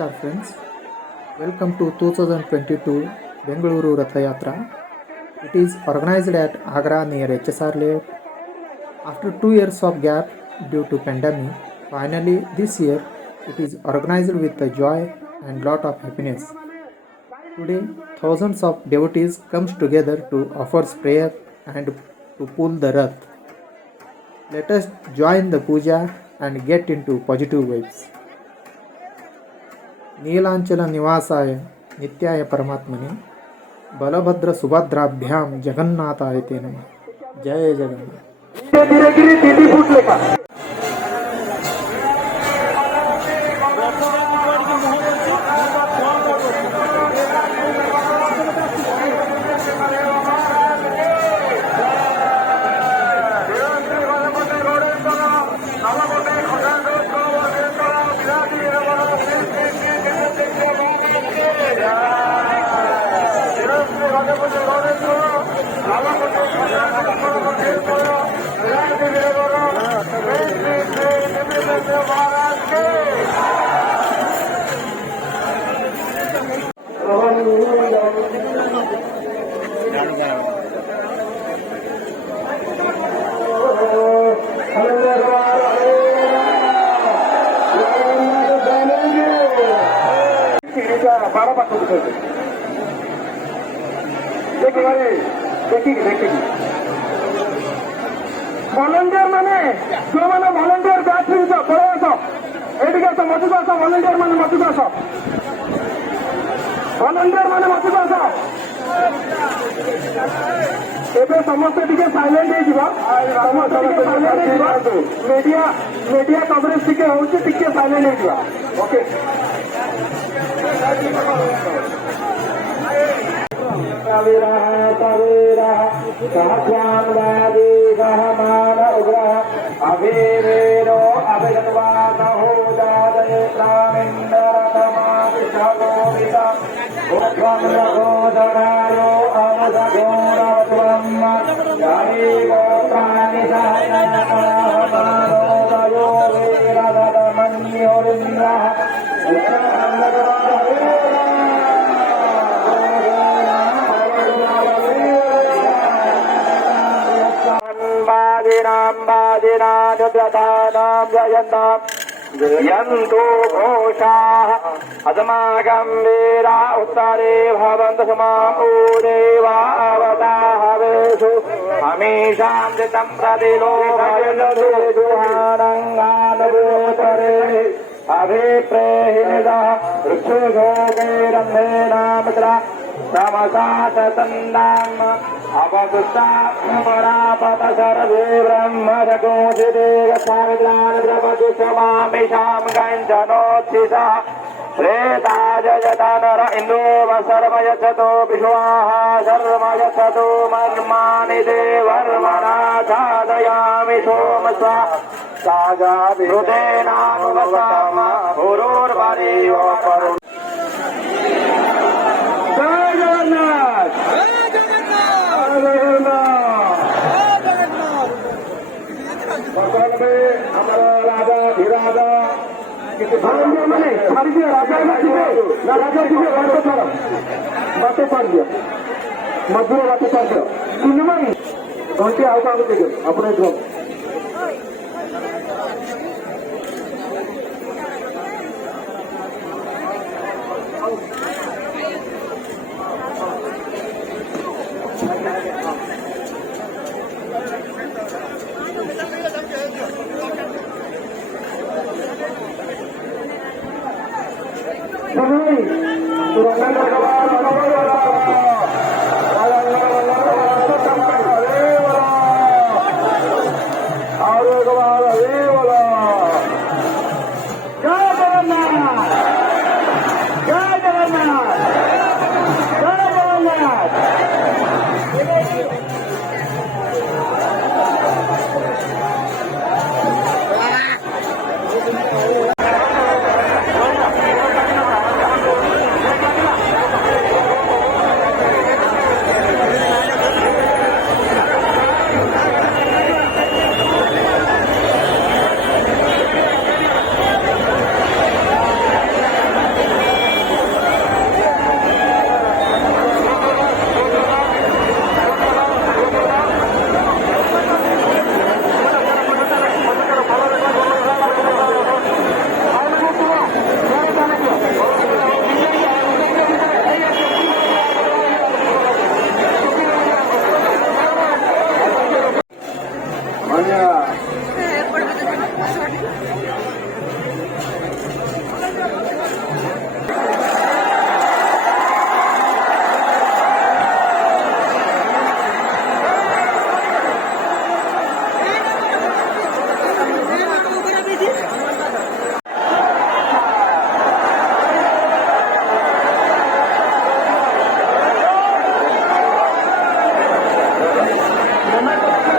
Namaskar friends, welcome to 2022 Bengaluru Ratha Yatra. It is organized at Agra near HSR Layout. After 2 years of gap due to pandemic, finally this year it is organized with a joy and lot of happiness. Today thousands of devotees comes together to offer prayer and to pull the Rath. Let us join the puja and get into positive vibes. Nilanchal निवासाय नित्याय परमात्मने बलभद्र सुभद्राभ्यां जगन्नाथाय ते नमः। जय Jagannath. Volunteer মানে ଯେଉଁମାନେ volunteer batch ଜିନିଷ ପଳେଇ ଆସ ଏଇଠିକି ଆସ ମଧୁକୁ ଆସ ଭଲେଣ୍ଟିୟର ମାନେ ମଧୁକୁ ଆସ ଭଲେଣ୍ଟିୟର ମାନେ ମଧୁକୁ ଆସ ଏବେ ସମସ୍ତେ ଟିକେ ସାଇଲେଣ୍ଟ ହେଇଯିବ ମିଡିଆ କଭରେଜ ଟିକେ ହଉଛି ଟିକେ ସାଇଲେଣ୍ଟ ହେଇଯିବ ଓକେ अभिवेरो अभिगतवानो जातये प्राणेन्द्रतमापिषगोविदा उद्वं रघोदरायो अवसगोरवत्वम् जये गोत्राणि सहनमारोदयो वीरदमन्योरिन्द्रः बादिनां जयन्ताम् जयन्तु घोषाः अस्माकम्बीरा उत्तरे भवन्तु समापूरेवावताहवेषु हमेषां दितं प्रतिलोभयन्तु जुहानङ्गानुरूतरे अभिप्रेहिणः वृक्षोगैरन्धेनामित्रा समसाततन्दाम् अपदुष्टात्मपरापत सर्वे ब्रह्मजगोषिते यथाविद्रान् स्वामिषां कञ्चनोत्थितः प्रेताजयता नर इन्दो सर्व यच्छतो विश्वाः सर्व यच्छतो मर्माणि देवर्मणा साधयामि सोमस्वा सागाभिहृतेनानुवसाम गुरुर्वरीयो करुण राजा धीराजा मैंने राजा राजा बातें पढ़ दिया मधुर बातें पढ़ दिया सुनवाई घंटे आउटा देखे अपने ड्रॉप आनंद